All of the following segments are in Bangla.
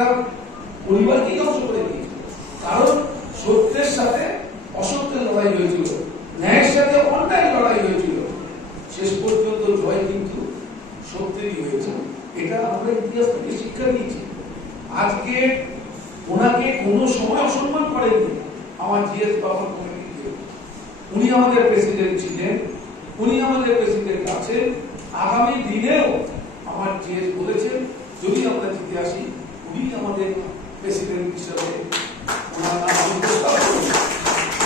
একটা পরিবারকেই ধ্বংস করে দিয়েছিল। কারণ সত্যের সাথে অসত্যের লড়াই হয়েছিল, ন্যায়ের সাথে অন্যায়ের লড়াই হয়েছিল, শেষ পর্যন্ত জয় কিন্তু সত্যেরই হয়েছে। এটা আমরা ইতিহাস থেকে শিক্ষা নিয়েছি। আজকে ওনাকে কোনো সময় অসম্মান করেননি আমার জিএস বাবার কমিটিতে। উনি আমাদের প্রেসিডেন্ট ছিলেন, উনি আমাদের প্রেসিডেন্ট আছেন, আগামী দিনেও আমার জিএস বলেছেন যদি আমরা জিতে আসি উনি আমাদের প্রেসিডেন্ট হিসাবে ওনার নাম প্রস্তাব করেছেন।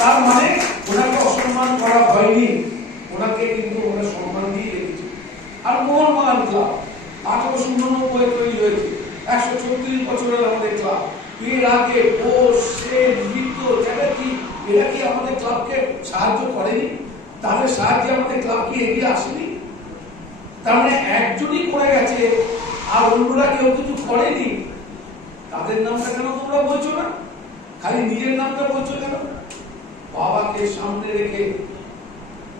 তার মানে ওনাকে অসম্মান করা হয়নি, ওনাকে কিন্তু ওনার সম্মান দিয়ে রেখেছে। আর মোহনবাগান ক্লাব 1899 তৈরি হয়েছে, 136 বছরের আমাদের ক্লাব। এর আগে বোস, সেন, মিত্র, চ্যাটার্জি এরা কি আমাদের ক্লাবকে সাহায্য করেনি? তাদের সাহায্যে আমাদের ক্লাব কি এগিয়ে আসেনি? তার মানে একজনই করে গেছে আর অন্যরা কেউ কিছু করেনি। তাদের নামটা কেন তোমরা বলছো না, খালি নিজের নামটা বলছো কেন? বাবাকে সামনে রেখে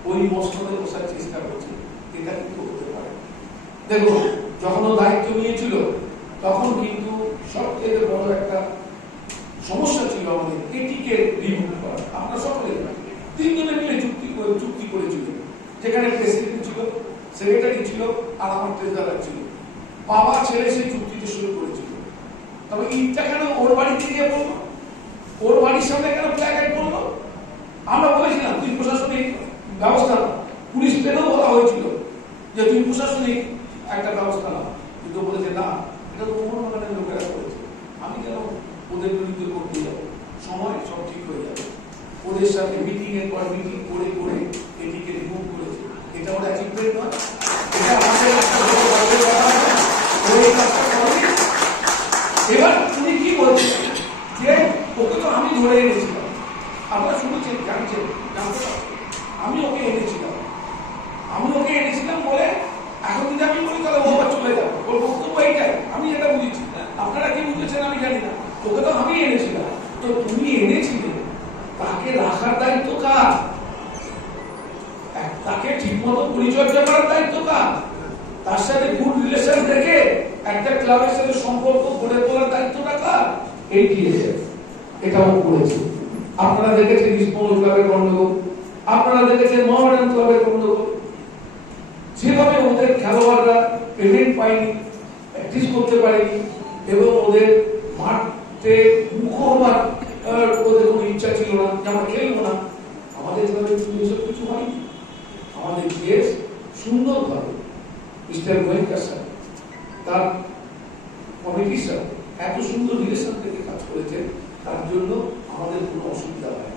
ওই মস্তকে বসার চেষ্টা করছে, এটা কিন্তু হতে পারে। দেখো যখন ও দায়িত্ব নিয়েছিল তখন কিন্তু সবচেয়ে বড় একটা সমস্যা ছিল আমাদের এটিকে রিমুভ করা। আমরা সকলে তিনজনে মিলে চুক্তি করেছিল, যেখানে প্রেসিডেন্ট ছিল, সেক্রেটারি ছিল আর আমার ট্রেজারার ছিল। বাবা ছেলে সেই চুক্তিতে শুরু করেছিল। তবে ইটটা কেন ওর বাড়িতে গিয়ে বললো, ওর বাড়ির সামনে কেন প্ল্যাকার্ড বললো? আমরা বলেছিলাম তুই প্রশাসনিক ব্যবস্থা, পুলিশ পেলেও বলা হয়েছিল যে তুই প্রশাসনিক একটা ব্যবস্থা নাও, কিন্তু বলেছে না এটা তো মোহনবাগানের লোকেরা করেছে, আমি কেন ওদের বিরুদ্ধে করতে যাবো? সময় সব ঠিক হয়ে যাবে। ওদের সাথে মিটিং এর পর মিটিং করে করে এটিকে রিমুভ করেছে। এটা ওর অ্যাচিভমেন্ট নয়, এটা আমাদের একটা বড় গর্বের ব্যাপার নয়। ওই কাজটা করেনি। এবার উনি কি বলছেন যে ওকে তো আমি ধরে এনেছিলাম, আপনারা শুনেছেন, জানতে আমি ওকে এনেছিলাম বলে এখন যদি আমি বলি তাহলে ও আবার চলে যাবে। ওর বক্তব্য এইটাই, আমি এটা বুঝেছি। আপনারা কি বুঝেছেন আমি জানি না। ওকে তো আমি এনেছিলাম, তো তুমি এনেছিলে, তাকে রাখার দায়িত্ব কার? তাকে ঠিক মতো পরিচর্যা করার দায়িত্ব কার? তার সাথে গুড রিলেশন রেখে একটা ক্লাবের সাথে সম্পর্ক গড়ে তোলার দায়িত্বটা কার? এটিএসএফ। এটাও করেছে। আপনারা দেখেছেন ইস্টবেঙ্গল ক্লাবের গন্ডগোল, আপনারা দেখেছেন মোহামেডান ক্লাবের গন্ডগোল। যেভাবে ওদের খেলোয়াড়রা পেমেন্ট পায়নি, প্র্যাকটিস করতে পারেনি এবং ওদের মাঠে মুখ হবার ওদের কোনো ইচ্ছা ছিল না যে আমরা খেলবো না। আমাদের ক্লাবে এসব কিছু হয়নি। আমাদের কেস সুন্দরভাবে মিস্টার গোয়েঙ্কার সাথে তার কমিটির সাথে এত সুন্দর রিলেশন থেকে কাজ করেছে, তার জন্য আমাদের কোনো অসুবিধা হয়।